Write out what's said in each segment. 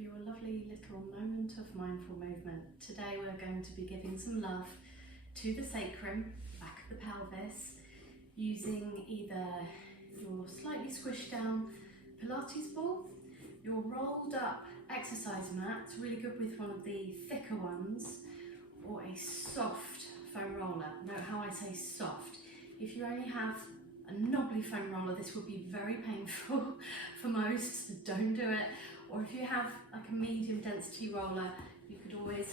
for your lovely little moment of mindful movement. Today we're going to be giving some love to the sacrum, back of the pelvis, using either your slightly squished down Pilates ball, your rolled up exercise mat, it's really good with one of the thicker ones, or a soft foam roller. Note how I say soft. If you only have a knobbly foam roller, this will be very painful for most, so don't do it. Or if you have like a medium density roller, you could always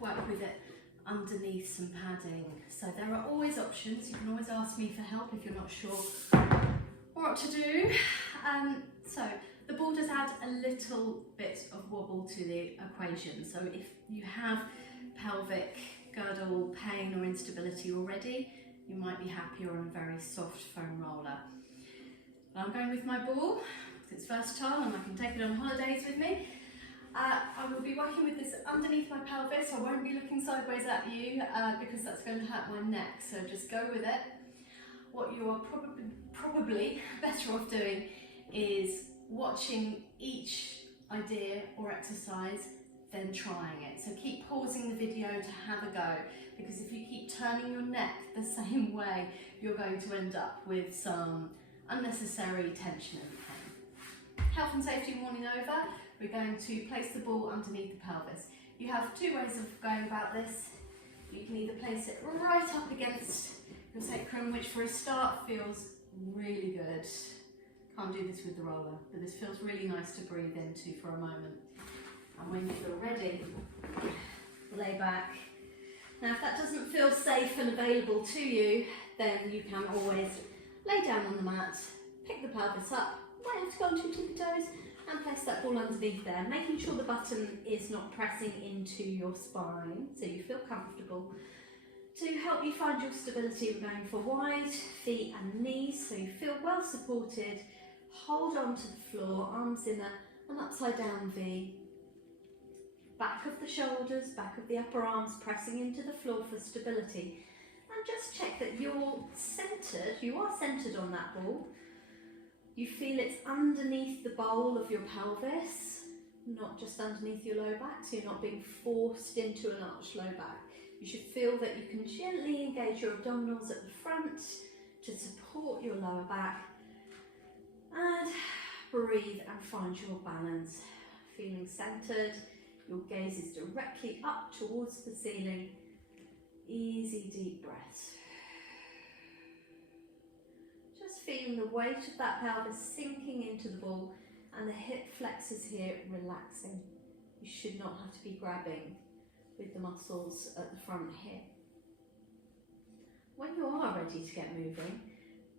work with it underneath some padding. So there are always options. You can always ask me for help if you're not sure what to do. So the ball does add a little bit of wobble to the equation. So if you have pelvic girdle pain or instability already, you might be happier on a very soft foam roller. But I'm going with my ball, because it's versatile and I can take it on holidays with me. I will be working with this underneath my pelvis. I won't be looking sideways at you because that's going to hurt my neck, so just go with it. What you are probably better off doing is watching each idea or exercise, then trying it. So keep pausing the video to have a go, because if you keep turning your neck the same way, you're going to end up with some unnecessary tension and pain. Health and safety warning over. We're going to place the ball underneath the pelvis. You have two ways of going about this. You can either place it right up against your sacrum, which for a start feels really good. Can't do this with the roller, but this feels really nice to breathe into for a moment. And when you feel ready, lay back. Now if that doesn't feel safe and available to you, then you can always lay down on the mat, pick the pelvis up, might have to go on two tippy toes, and place that ball underneath there, making sure the button is not pressing into your spine, so you feel comfortable. To help you find your stability, we're going for wide feet and knees, so you feel well supported. Hold on to the floor, arms in an upside down V. Back of the shoulders, back of the upper arms pressing into the floor for stability. And just check that you're centred, you are centred on that ball. You feel it's underneath the bowl of your pelvis, not just underneath your low back, so you're not being forced into an arched low back. You should feel that you can gently engage your abdominals at the front to support your lower back. And breathe and find your balance. Feeling centred, your gaze is directly up towards the ceiling. Easy deep breaths. Just feeling the weight of that pelvis sinking into the ball and the hip flexors here relaxing. You should not have to be grabbing with the muscles at the front here. When you are ready to get moving,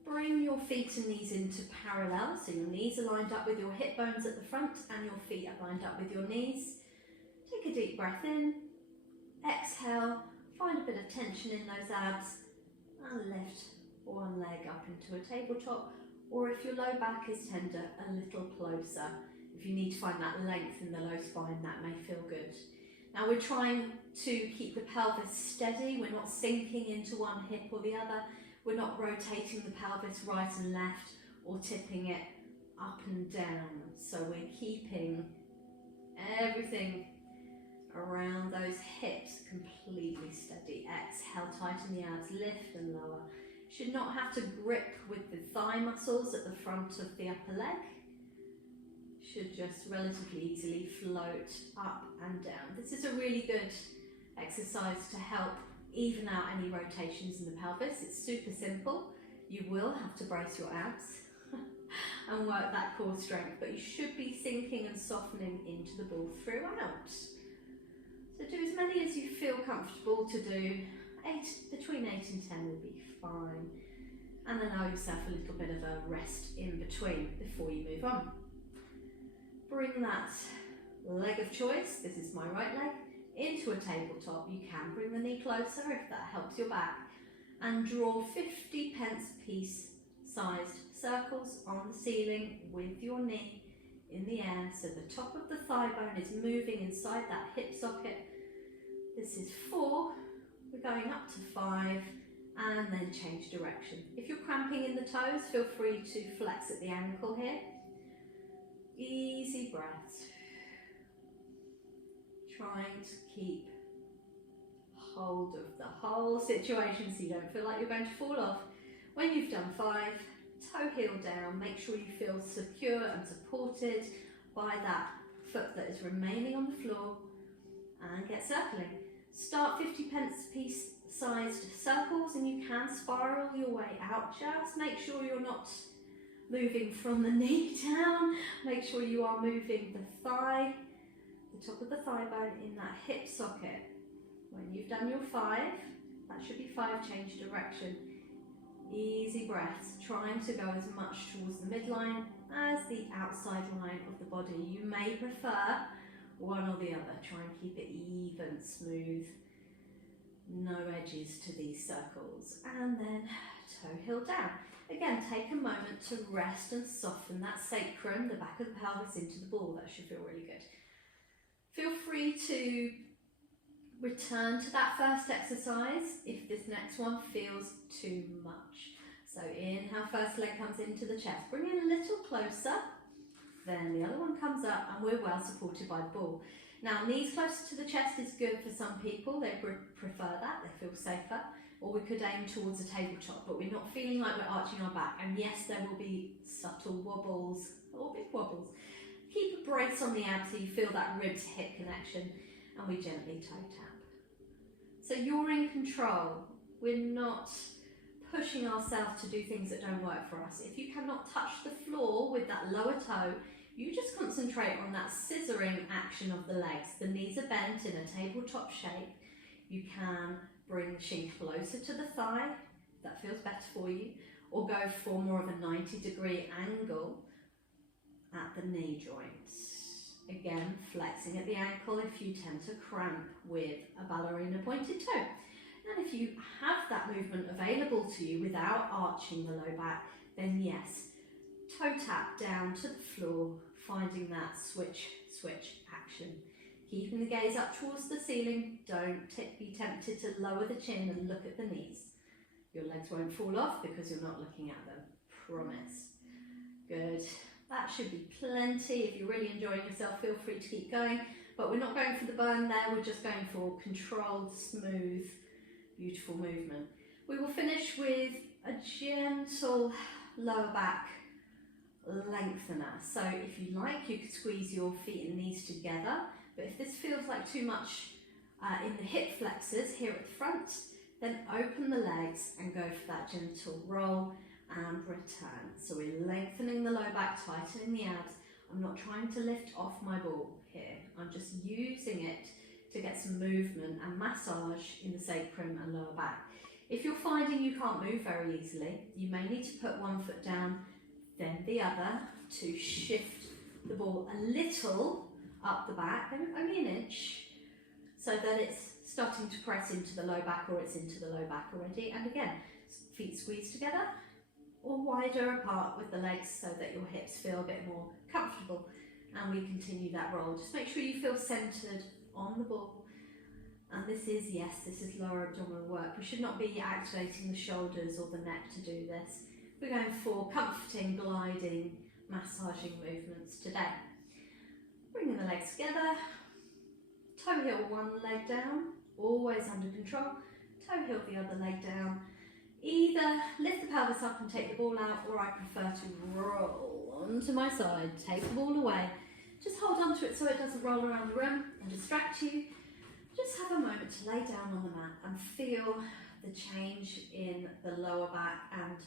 bring your feet and knees into parallel, so your knees are lined up with your hip bones at the front and your feet are lined up with your knees. Take a deep breath in, exhale, find a bit of tension in those abs and lift one leg up into a tabletop, or if your low back is tender, a little closer. If you need to find that length in the low spine, that may feel good. Now we're trying to keep the pelvis steady, we're not sinking into one hip or the other. We're not rotating the pelvis right and left or tipping it up and down. So we're keeping everything around those hips completely steady. Exhale, tighten the abs, lift and lower. Should not have to grip with the thigh muscles at the front of the upper leg. Should just relatively easily float up and down. This is a really good exercise to help even out any rotations in the pelvis. It's super simple. You will have to brace your abs and work that core strength, but you should be sinking and softening into the ball throughout. So do as many as you feel comfortable to do. Between 8 and 10 will be fine. And allow yourself a little bit of a rest in between before you move on. Bring that leg of choice, this is my right leg, into a tabletop. You can bring the knee closer if that helps your back, and draw 50 pence piece sized circles on the ceiling with your knee in the air, so the top of the thigh bone is moving inside that hip socket. This is 4, we're going up to 5, and then change direction. If you're cramping in the toes, feel free to flex at the ankle here. Easy breaths. trying to keep hold of the whole situation so you don't feel like you're going to fall off. When you've done 5, toe heel down, make sure you feel secure and supported by that foot that is remaining on the floor, and get circling. Start 50 pence piece sized circles, and you can spiral your way out. Just make sure you're not moving from the knee down. Make sure you are moving the thigh, the top of the thigh bone in that hip socket. When you've done your 5, that should be 5, change direction. Easy breaths, trying to go as much towards the midline as the outside line of the body. You may prefer one or the other. Try and keep it even, smooth, no edges to these circles. And then toe heel down. Again, take a moment to rest and soften that sacrum, the back of the pelvis, into the ball. That should feel really good. Feel free to return to that first exercise if this next one feels too much. So inhale, first leg comes into the chest. Bring it a little closer. Then the other one comes up and we're well supported by the ball. Now, knees closer to the chest is good for some people. They prefer that, they feel safer. Or we could aim towards a tabletop, but we're not feeling like we're arching our back. And yes, there will be subtle wobbles or big wobbles. Keep a brace on the abs so you feel that rib to hip connection, and we gently toe tap. So you're in control. We're not pushing ourselves to do things that don't work for us. If you cannot touch the floor with that lower toe, you just concentrate on that scissoring action of the legs. The knees are bent in a tabletop shape. You can bring the shin closer to the thigh, if that feels better for you, or go for more of a 90-degree angle at the knee joints. Again, flexing at the ankle if you tend to cramp with a ballerina pointed toe. And if you have that movement available to you without arching the low back, then yes, toe tap down to the floor, finding that switch action. Keeping the gaze up towards the ceiling, don't be tempted to lower the chin and look at the knees. Your legs won't fall off because you're not looking at them, promise. Good, that should be plenty. If you're really enjoying yourself, feel free to keep going, but we're not going for the burn there, we're just going for controlled, smooth, beautiful movement. We will finish with a gentle lower back lengthener. So if you like, you could squeeze your feet and knees together, but if this feels like too much in the hip flexors here at the front, then open the legs and go for that gentle roll and return. So we're lengthening the low back, tightening the abs. I'm not trying to lift off my ball here. I'm just using it to get some movement and massage in the sacrum and lower back. If you're finding you can't move very easily, you may need to put one foot down, then the other, to shift the ball a little up the back, only an inch, so that it's starting to press into the low back, or it's into the low back already. And again, feet squeezed together or wider apart with the legs so that your hips feel a bit more comfortable. And we continue that roll. Just make sure you feel centered on the ball. And this is lower abdominal work. We should not be activating the shoulders or the neck to do this. We're going for comforting, gliding, massaging movements today. Bringing the legs together, toe heel one leg down, always under control, toe heel the other leg down. Either lift the pelvis up and take the ball out, or I prefer to roll onto my side, take the ball away. Just hold on to it so it doesn't roll around the room and distract you. Just have a moment to lay down on the mat and feel the change in the lower back and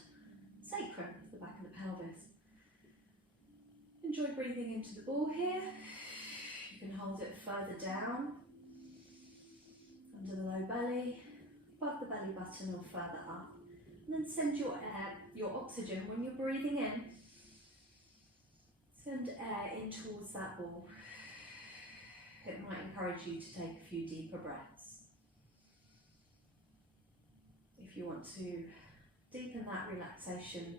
sacrum, the back of the pelvis. Enjoy breathing into the ball here. You can hold it further down, under the low belly, above the belly button, or further up. And then send your air, your oxygen, when you're breathing in, send air in towards that ball. It might encourage you to take a few deeper breaths. If you want to deepen that relaxation,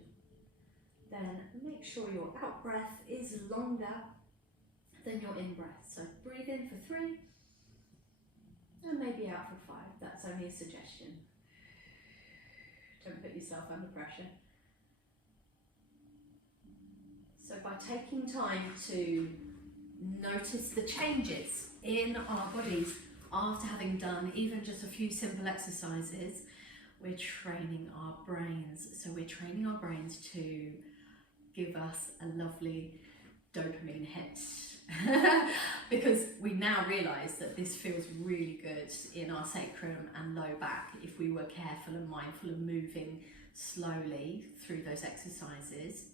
then make sure your out breath is longer than your in breath. So breathe in for 3 and maybe out for 5. That's only a suggestion. Don't put yourself under pressure. So by taking time to notice the changes in our bodies after having done even just a few simple exercises. We're training our brains. So we're training our brains to give us a lovely dopamine hit because we now realise that this feels really good in our sacrum and low back if we were careful and mindful of moving slowly through those exercises.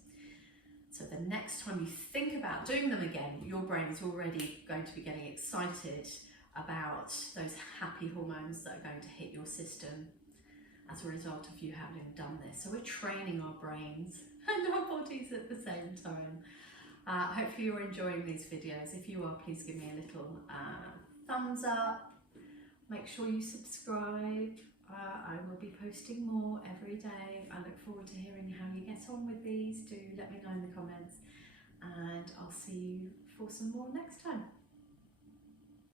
So the next time you think about doing them again, your brain is already going to be getting excited about those happy hormones that are going to hit your system as a result of you having done this. So we're training our brains and our bodies at the same time. Hopefully you're enjoying these videos. If you are, please give me a little thumbs up. Make sure you subscribe. I will be posting more every day. I look forward to hearing how you get on with these. Do let me know in the comments, and I'll see you for some more next time.